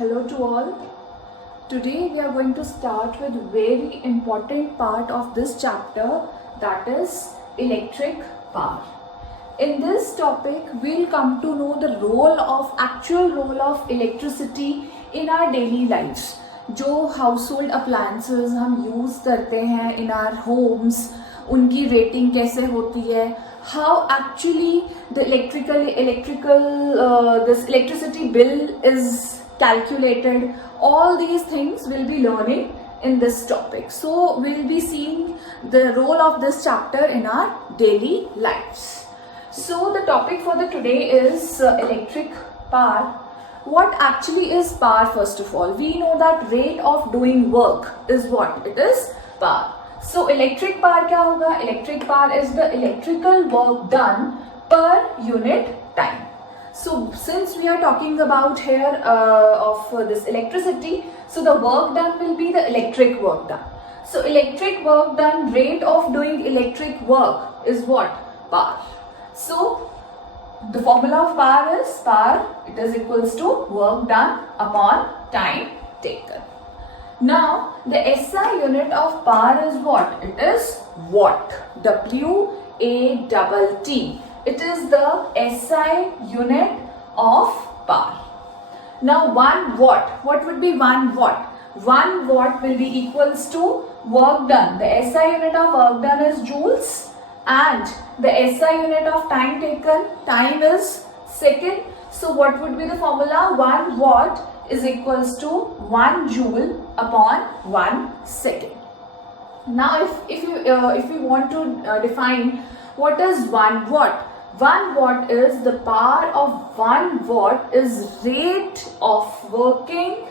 Hello to all. Today we are going to start with very important part of this chapter, that is electric power. In this topic we'll come to know the actual role of electricity in our daily lives. जो household appliances हम use करते हैं in our homes, उनकी rating कैसे होती है, how actually the this electricity bill is calculated. All these things we'll be learning in this topic. So we'll be seeing the role of this chapter in our daily lives. So the topic for the today is electric power. What actually is power? First of all, we know that rate of doing work is what? It is power. So electric power क्या होगा? Electric power is the electrical work done per unit time. So since we are talking about here of this electricity, so the work done will be the electric work done. So electric work done, rate of doing electric work is what? Power. So the formula of power is power, it is equals to work done upon time taken. Now the SI unit of power is what? It is watt. W-A-T-T. It is the SI unit of power. Now 1 watt. What would be 1 watt? 1 watt will be equals to work done. The SI unit of work done is joules and the SI unit of time taken, time is second. So what would be the formula? 1 watt is equals to 1 joule upon 1 second. Now if we want to define what is 1 watt, 1 watt is the power of 1 watt is rate of working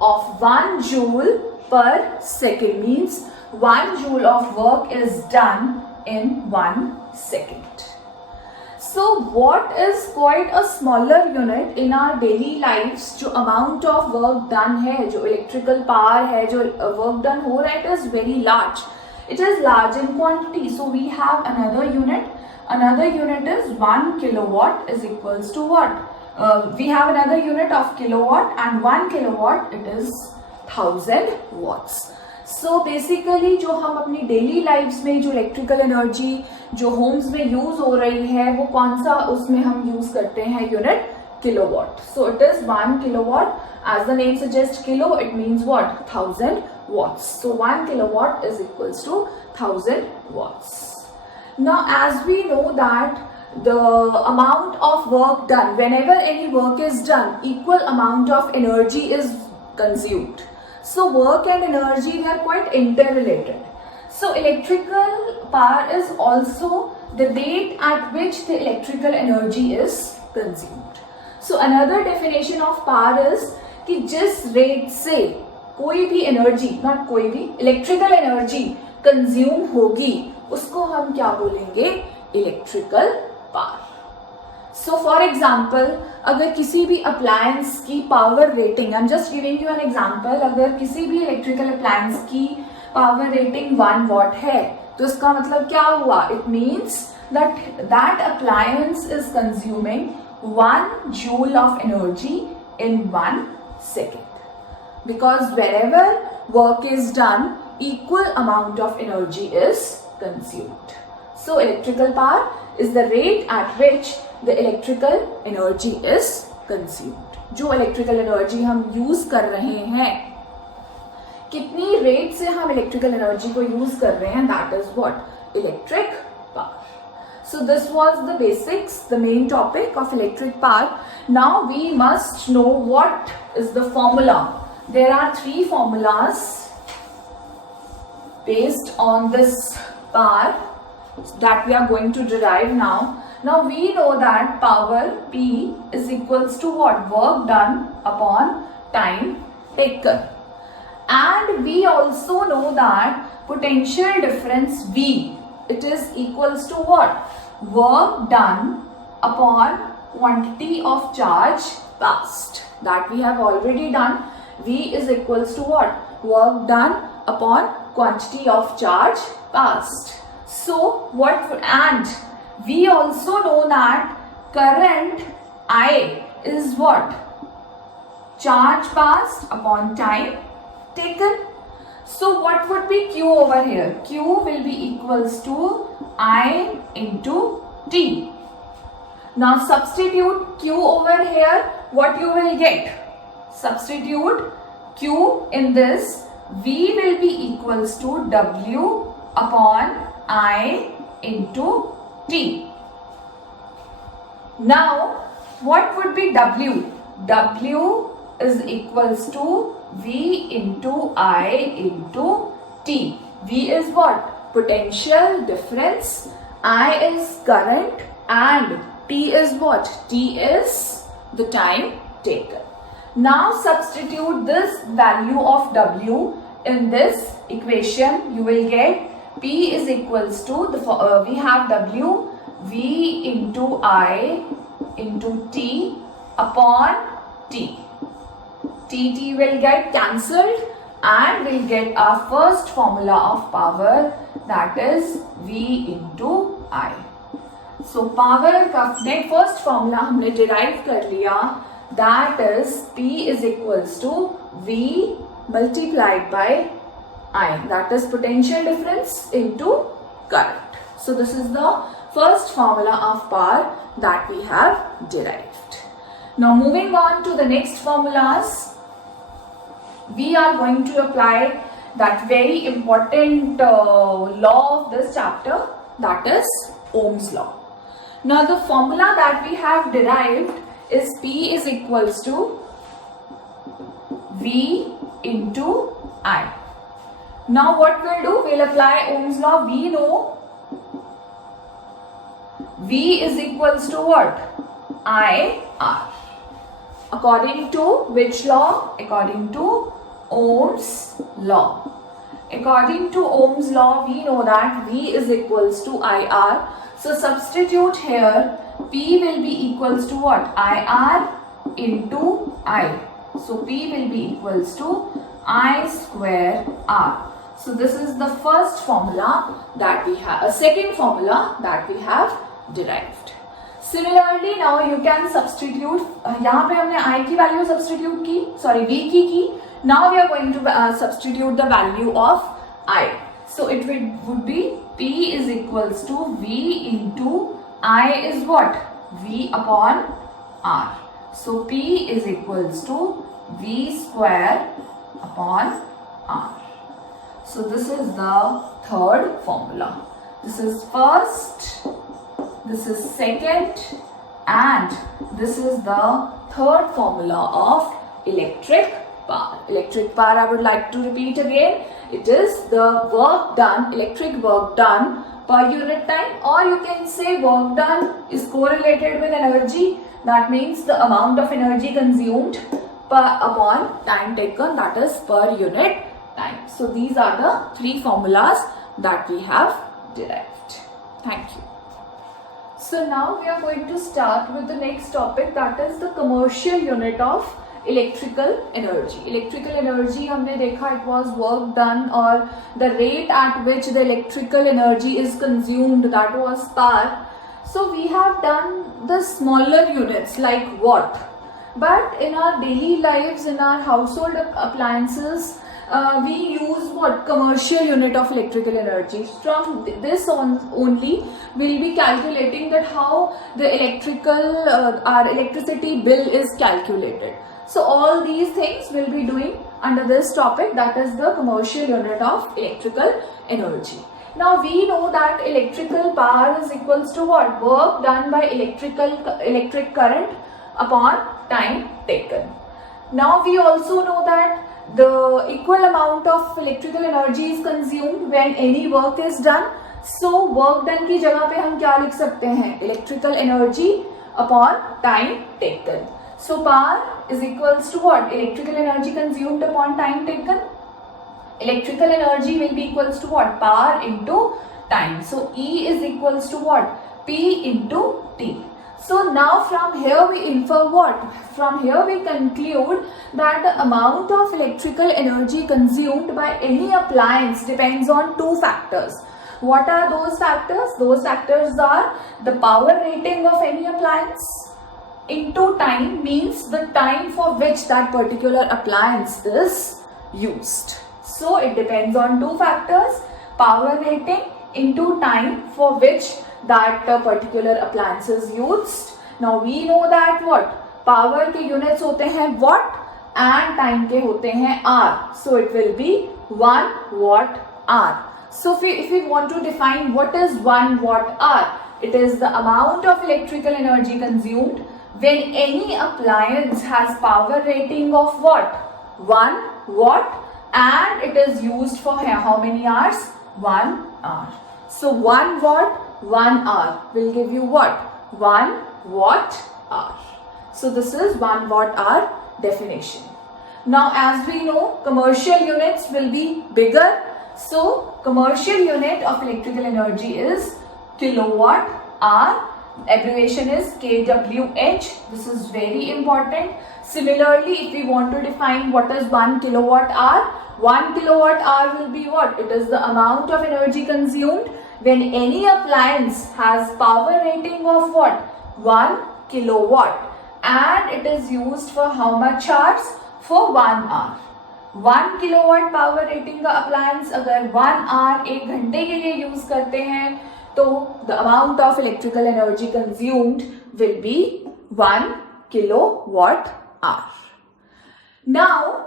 of 1 joule per second, means 1 joule of work is done in 1 second. So watt is quite a smaller unit in our daily lives. जो amount of work done है, जो electrical power है, जो work done हो रहा है, it is very large. It is large in quantity. So we have another unit. Another unit is 1 kilowatt is equals to what? We have another unit of kilowatt, and 1 kilowatt it is 1000 watts. So basically जो हम अपनी daily lifes में जो electrical energy जो Holmes में use हो रही है, वो कौन सा उसमें हम यूज करते हैं? Unit kilowatt. So it is 1 kilowatt. As the name suggest kilo, it means what? 1000 watts. So 1 kilowatt is equals to 1000 watts. Now as we know that the amount of work done, whenever any work is done, equal amount of energy is consumed. So work and energy, they are quite interrelated. So electrical power is also the rate at which the electrical energy is consumed. So another definition of power is कि जिस rate से कोई भी energy, not कोई भी, electrical energy consume होगी, उसको हम क्या बोलेंगे? Electrical power. So for example, अगर किसी भी appliance की power rating, I'm just giving you an example, अगर किसी भी electrical appliance की power rating 1 watt है, तो इसका मतलब क्या हुआ? It means that appliance is consuming 1 joule of energy in 1 second. Because wherever work is done, equal amount of energy is consumed. So electrical power is the rate at which the electrical energy is consumed. जो electrical energy हम use कर रहे हैं, कितनी rate से हम electrical energy को use कर रहे हैं, that is what? Electric power. So this was the basics, the main topic of electric power. Now we must know what is the formula. There are 3 formulas based on this power that we are going to derive now. Now we know that power P is equals to what? Work done upon time taken. And we also know that potential difference V, it is equals to what? Work done upon quantity of charge passed. That we have already done. V is equals to what? Work done upon quantity of charge passed. So what, and we also know that current I is what? charge passed upon time taken. So what would be Q over here? Q will be equals to I into T. Now substitute Q over here, what you will get? Substitute Q in this, V will be equals to W upon I into T. Now what would be W? W is equals to V into I into T. V is what? Potential difference. I is current and T is what? T is the time taken. Now substitute this value of W in this equation. You will get P is equals to, we have W, V into I into T upon T. T will get cancelled and we'll get our first formula of power, that is V into I. So power का net first formula हमने derive कर लिया, that is P is equals to V multiplied by I, that is potential difference into current. So this is the first formula of power that we have derived. Now moving on to the next formulas, we are going to apply that very important law of this chapter, that is Ohm's law. Now the formula that we have derived is P is equals to V into I. Now what we'll do, we'll apply Ohm's law. We know V is equals to what? IR. According to which law? According to Ohm's law. According to Ohm's law, we know that V is equals to IR. So substitute here, P will be equals to what? IR into I. So P will be equals to I square R. So this is the first formula that we have, a second formula that we have derived. Similarly, now you can substitute, यहाँ पे हमने I की value substitute की, sorry V की. Now we are going to substitute the value of I. So it would be P is equals to V into I is what? V upon R. So P is equals to V square upon R. So this is the third formula. This is first, this is second, and this is the third formula of electric power. Electric power, I would like to repeat again. It is the work done, electric work done per unit time, or you can say work done is correlated with energy. That means the amount of energy consumed upon time taken, that is per unit time. So these are the three formulas that we have derived. Thank you. So now we are going to start with the next topic, that is the commercial unit of electrical energy. Electrical energy हमने देखा, it was work done or the rate at which the electrical energy is consumed, that was power. So we have done the smaller units like watt, but in our daily lives, in our household appliances, we use what? Commercial unit of electrical energy. From this on only we'll be calculating that how the electrical our electricity bill is calculated. So all these things we'll be doing under this topic, that is the commercial unit of electrical energy. Now we know that electrical power is equals to what? Work done by electric current upon time taken. Now we also know that the equal amount of electrical energy is consumed when any work is done. So work done की जगह पे हम क्या लिख सकते हैं? Electrical energy upon time taken. So power is equals to what? Electrical energy consumed upon time taken. Electrical energy will be equals to what? Power into time. So E is equals to what? P into T. So now from here we infer what? From here we conclude that the amount of electrical energy consumed by any appliance depends on two factors. What are those factors? Those factors are the power rating of any appliance into time means the time for which that particular appliance is used. So it depends on two factors, power rating into time for which that particular appliance is used. Now we know that what? Power के units होते हैं watt and time के होते हैं hour. So it will be 1 watt hour. So if we want to define what is 1 watt hour, it is the amount of electrical energy consumed when any appliance has power rating of what? 1 watt, and it is used for how many hours? 1 hour. So 1 watt, 1 hour will give you what? 1 watt hour. So this is 1 watt hour definition. Now as we know, commercial units will be bigger. So commercial unit of electrical energy is kilowatt hour. Abbreviation is kWh. This is very important. Similarly, if we want to define what is 1 kilowatt hour, 1 kilowatt hour will be what? It is the amount of energy consumed when any appliance has power rating of what? 1 kilowatt, and it is used for how much hours? For 1 hour. 1 kilowatt power rating का appliance अगर 1 hour 1 घंटे के लिए use करते हैं तो the amount of electrical energy consumed will be 1 kilowatt hour. Now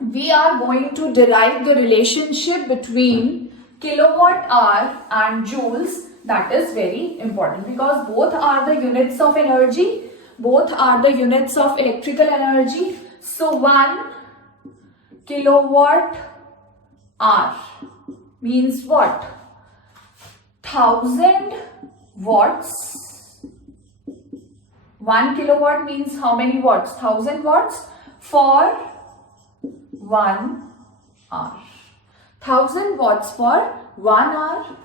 we are going to derive the relationship between kilowatt hour and joules. That is very important because both are the units of energy, both are the units of electrical energy. So 1 kilowatt hour means what? 1000 watts. 1 kilowatt means how many watts? 1000 watts for 1 hour. 1000 watts for 1 hour.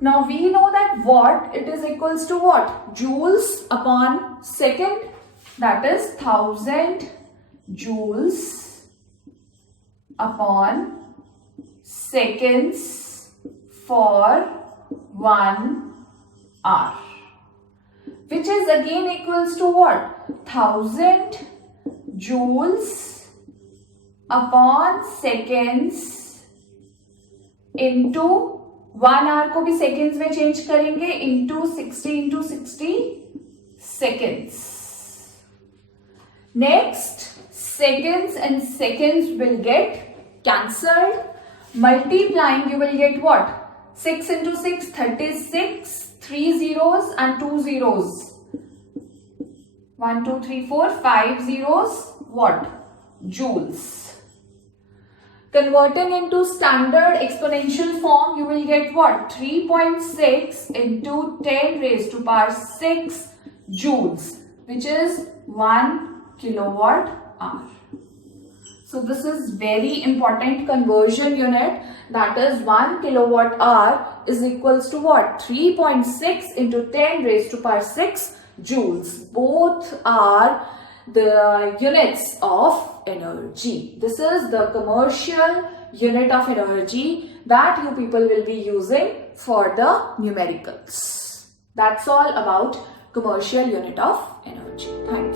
Now we know that watt, it is equals to what? Joules upon second. That is 1000 joules upon seconds for 1 hour, which is again equals to what? 1000 joules upon seconds into 1 hour को भी seconds में change करेंगे into 60 seconds. Next, seconds and seconds will get cancelled. Multiplying, you will get what? 6 into 6, 36, 3 zeros and 2 zeros. 1, 2, 3, 4, 5 zeros. What? Joules. Converting into standard exponential form, you will get what? 3.6 into 10 raised to power 6 joules, which is 1 kilowatt hour. So this is very important conversion unit, that is 1 kilowatt hour is equals to what? 3.6 into 10 raised to power 6 joules. Both are the units of energy. This is the commercial unit of energy that you people will be using for the numericals. That's all about commercial unit of energy. Thank you.